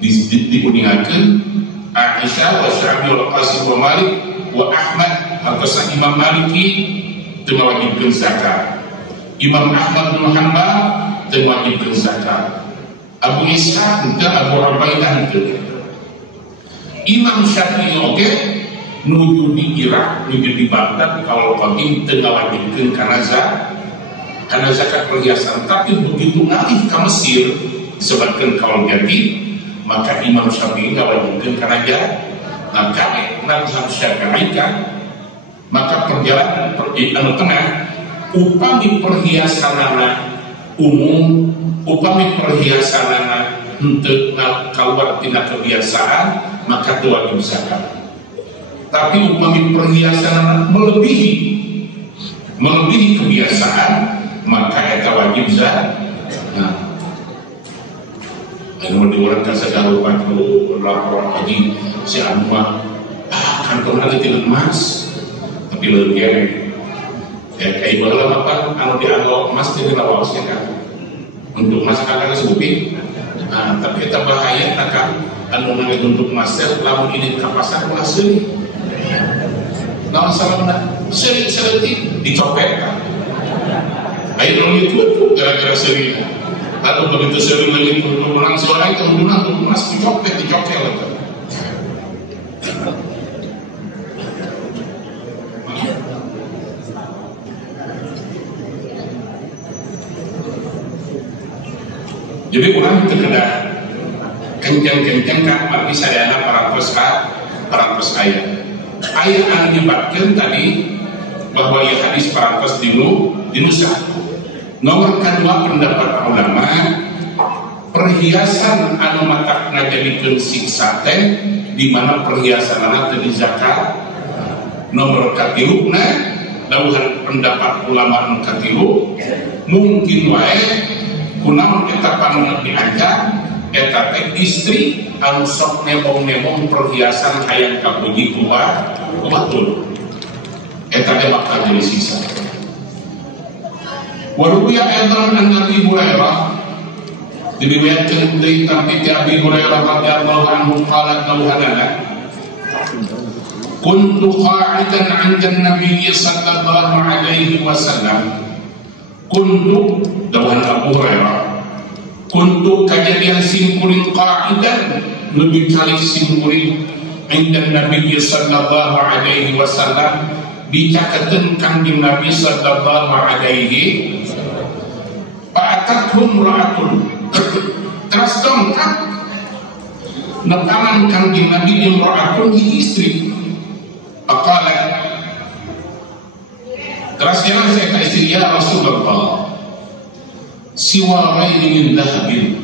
diuningakeun Aisyah wa Syafi'i wa Qasim wa Malik wa Ahmad atau Imam Maliki teu ngawajibkeun zakat. Imam Ahmad bin Hanbal teu wajibkeun zakat. Abu Ishaq teu, Abu Ubaidah teu. Imam Syafi'i oge nuju di Irak, nuju di Baghdad kalau qadim teu ngawajibkeun kana zakat perhiasan, tapi begitu ngalih ka Mesir disebutkeun kaul jadi, maka Imam Syafi'i ngawajibkeun kana zakat. Maka mazhab Syafi'i kan maka perjalanan anu tengah upami perhiasanana umum, upami perhiasanana henteu kaluar tina kebiasaan, maka teu wajib zakat. Tapi upami perhiasanana melebihi kebiasaan, maka eta wajib zakat. Nah, anu diurang ka sagala waktu lapor haji si anu mah kantong ada tidak emas, tapi leuwih kayak bola apa anu dianggap emas di lawas ya kan untuk emas akan sebupi. Nah, tapi kita bahaya kan anu nangge untuk emas lamun ini ke pasar ulah seuli naon salamna seuli dicopet kan ayo itu gara-gara seuli atau begitu seuli lagi untuk orang suara itu untuk emas dicopet lah. Jadi orang itu kena kencang-kencang kan arti sadana parantos ayat anu nyebabkeun tadi bahwa ya hadis parantos dinusa. Nomor kedua pendapat ulama perhiasan anu matak ngajadikeun siksa teh di mana perhiasanana teu dizakat. Nomor katiluna dauhan pendapat ulama anu katilu mungkin wae kunaon eta panu diancam eta teh istri anu sok nemong-nemong perhiasan hayang kapuji ku batur eta teh bakal jadi sisa. Waruya aidan an Abi Hurairah, diriwayatkan dari Abi Hurairah radhiyallahu anhu qala dawhanana kuntu qa'idan 'inda an-nabiy sallallahu alaihi wasallam. Kuntu dawhan Abu Hurairah, kuntu kejadian simpurin qa'idan lebih kali simpurin 'inda an-nabiy sallallahu alaihi wasallam dicakaten kanjeng Nabi sallallahu alaihi fa'atathum ra'atun terus dongkap nepangan kanjeng Nabi imra'atun istri. Faqala terus jalan saya ke istri, ya Rasulullah siwaraini min dhahabin,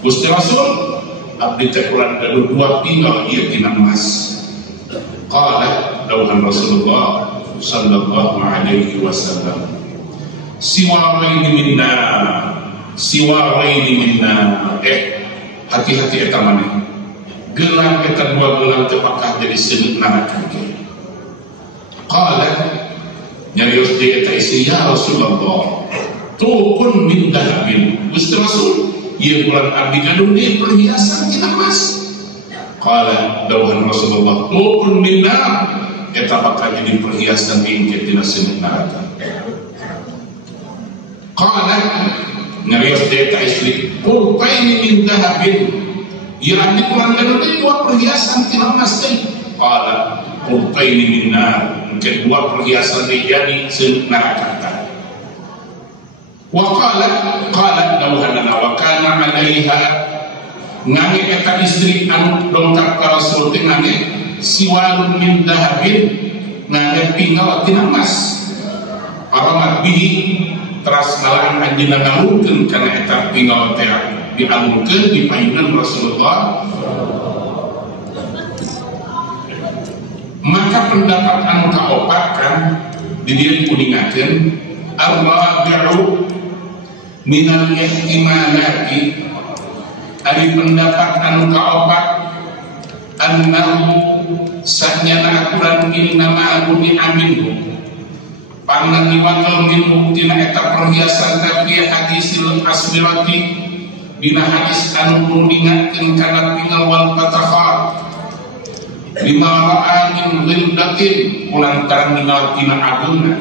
Gusti Rasul abdi tekulan dulu 2 pinggal ieu tina emas. Qala dawuhan Rasulullah sallallahu alaihi wasallam siwaraini minna, siwaraini minna, hati-hati eta maneh gelang eta 2 gelang teu bakal jadi seuneu neraka. Qala nyarios deui eta istri, ya Rasulullah tukun min dahabin, Gusti Rasul ieu bulan abdi gadung deui perhiasan tina emas. Qala dawuhan Rasulullah tukun min nar, eta bakal jadi perhiasan ingkit tina seuneu neraka. Qala nyarios deui eta istri qultaini min dahabin, ieu abdi bulan gadung deui 2 perhiasan tina emas deui. Qala qultaini min nar, kedua perhiasan jadi seuneu neraka. Wa qala dawuhanana wa kana 'alaiha ngane eta istri anu dongkap ka Rasul teh ngane siwalun min dahabin, ngane pinggal tina emas. Aramat bihi teras ngalaan anjeunna ngawukeun kana eta pinggal teh dialungkeun di payunan Rasulullah. Maka pendapat anu kaopat kan di dieu kuningakeun ar-rabi'u minal ihtimalati, ari pendapat anu kaopat annahu sanyana aturan innama bumi aminu pangan niwakal minhu tina eta perhiasan tapi hadisil asmirati dina hadis anu kuningakeun kana pingal wal fatahah lima ra'amin ghildatin ulantaran minal tina agungna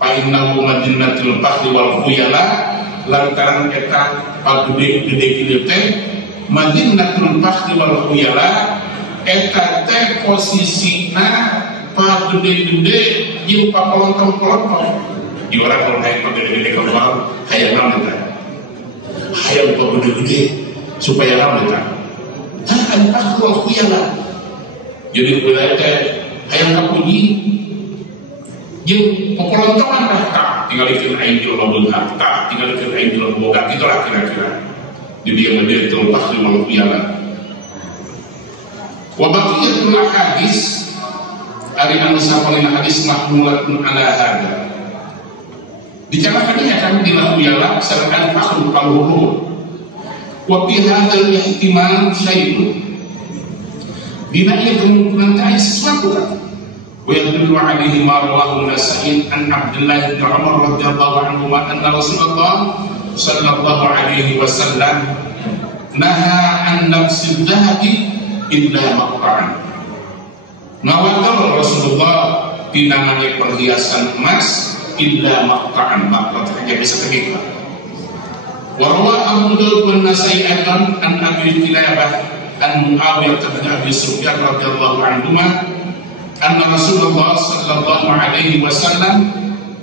fa innahu madinatul fakhri wal khuyala, lantaran eta pagude-gude kieu teh madinatul fakhri wal khuyala, eta teh posisina pagude-gude jeung papolong-polong. Di orang kalau hayang pagude-gude keluar hayang naon eta, hayang pagude-gude supaya naon eta, al fakhri wal khuyala. Jadi wilayah teh hayang kapuji jeung popolontongan lah, tinggalikeun aing di lomba harta, tinggalikeun aing di lomba boga, gitulah kira-kira. Di dia ngeudeut teu pasti mau piala. Wa baqiyatul hadis ari anu sampalina hadis mahmulatun ala hada. Dicarakan ya kan di piala sareng fakhrul al-hurur. Wa fi hadzal ihtimal syai'un. Dina ieu kemungkinan teh sesuatu kan. ويدل عليه ما رواه النسائي عن عبد الله بن عمر رضي الله عنهما أن رسول الله صلى الله عليه وسلم نهى عن لبس الذهب إلا مقطعا. Nawagal Rasulullah dinamanya perhiasan emas illa maqta'an, maqta' hanya bisa terlihat. Wa rawa Abu Dawud wa Nasa'i aidan an Abi Kilabah an Muawiyah bin Abi Sufyan radhiyallahu anhuma anna Rasulullah sallallahu alaihi wasallam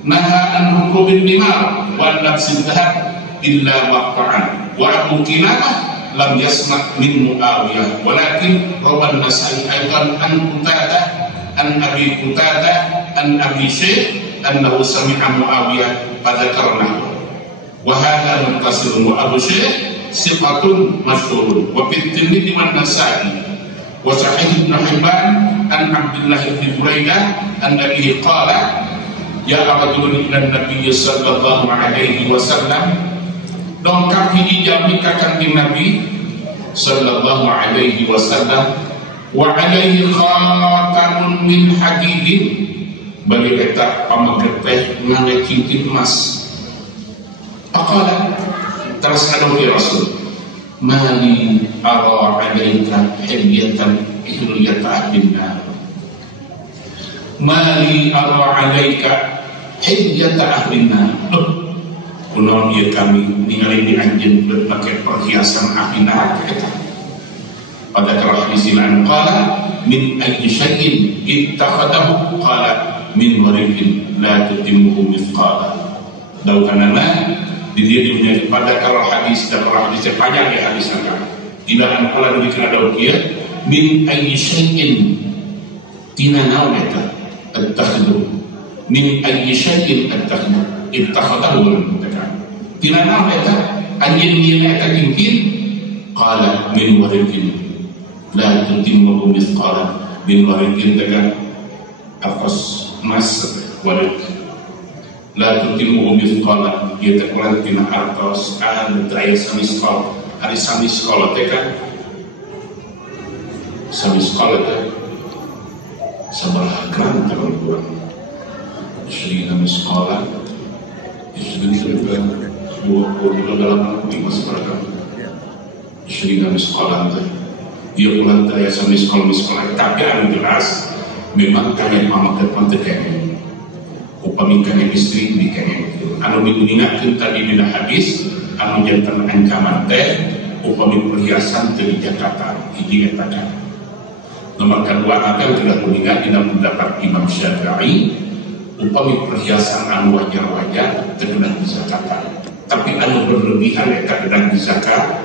naha an hurubin nimar wa labsin dhahab illa maqta'an. Wa Abu Kilabah lam yasma' min Muawiyah walakin rawan Nasa'i aidan an Qutadah an Abi Qutadah an Abi Syekh annahu sami'a Muawiyah fadzakarna wa hadha muntasirun wa Abu Syekh siqatun masyhurun wa fi Tirmidzi wa Nasa'i wa Sahih Ibn Hibban an Abdullah bin Buraidah an Nabi qala ya abadun ila Nabi sallallahu alaihi wasallam, dongkap hiji jami ka kanjeng Nabi sallallahu alaihi wasallam wa alaihi khatamun min hadidin, bagi eta pamaget teh ngane cincin emas faqala terus hadau Rasul mali ara alaika hilyatan hilyata ahlinna mali ara alaika hilyata ahlinna kunaon ieu kami ningali di anjeun make perhiasan ahlinna kita pada terah disilan qala min ayyi syai'in ittakhadahu qala min warikin la tutimmuhu mithqala daukanana di dia dunia pada kalau hadis dan hadis panjang ya hadis kan tidak anak diberikan ada ukia min ayyi syai'in tina naon eta attakhadu min ayyi syai'in attakhadu ittakhadahu tina naon eta anjeun ieu eta tingkin qala min warikin la tutimmuhu mithqala min warikin tekan atas mas warik la tutimmuhu mithqala ieu teh kurang tina artos anu daya samiskal hari samiskal teh kan samiskal teh sabaraha gram teh kurang isrina miskala isrina 20 dalam 5 gram isrina miskala teh dia kurang daya samiskal tapi anu jelas memang kalian mamakan pantekan upami kalian istri di kalian anu diingatkan tadi dina habis anu jantan ancaman teh upami perhiasan dari Jakarta hiji eta kan nomor kedua akan tidak mengingat dina pendapat Imam Syafi'i upami perhiasan anu wajar-wajar terkena zakat tapi anu berlebihan eta tidak dizakat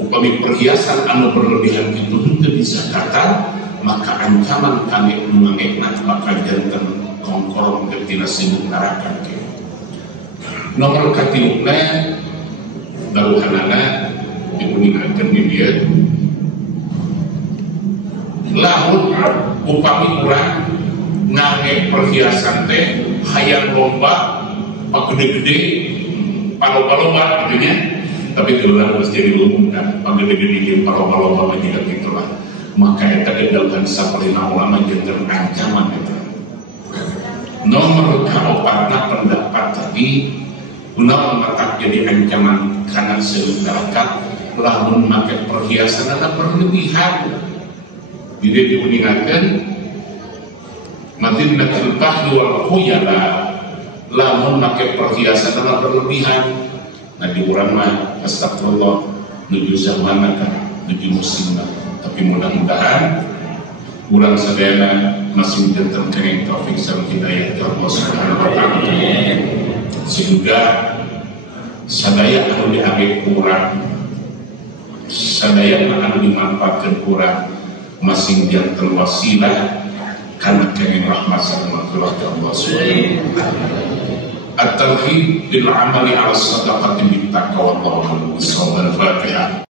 upami perhiasan anu berlebihan itu henteu dizakatan maka ancaman kami mengekna maka jantan kongkorong ketina sibuk neraka nomor katiluna daluhanana dipuningkan di dia lamun upami urang ngage perhiasan teh hayang lomba pagede-gede palomba-lomba gitu nya tapi geuleuh geus jadi umum kan pagede-gede jeung palomba-lomba juga gitu lah maka eta dalam saperina ulama jeung ancaman eta nomor kaopatna pendapat tadi kunaon matak jadi ancaman kana seutarakan lamun make perhiasan ada berlebihan dia diuningakeun madinatul fahli wal khuyala lamun make perhiasan ada berlebihan nah di urang mah astagfirullah nuju zamanna nuju musimna tapi mudah-mudahan urang sadayana masih jantan kenging taufik sareng hidayah dari Allah Subhanahu wa taala sehingga sadaya anu diambil kurang sadaya anu dimanfaatkan kurang masing jantan wasilah karena kenging rahmat sareng maghfirah dari Allah Subhanahu wa taala at-tarhib bil amali ala sadaqati bit taqwa wa al-Fatihah.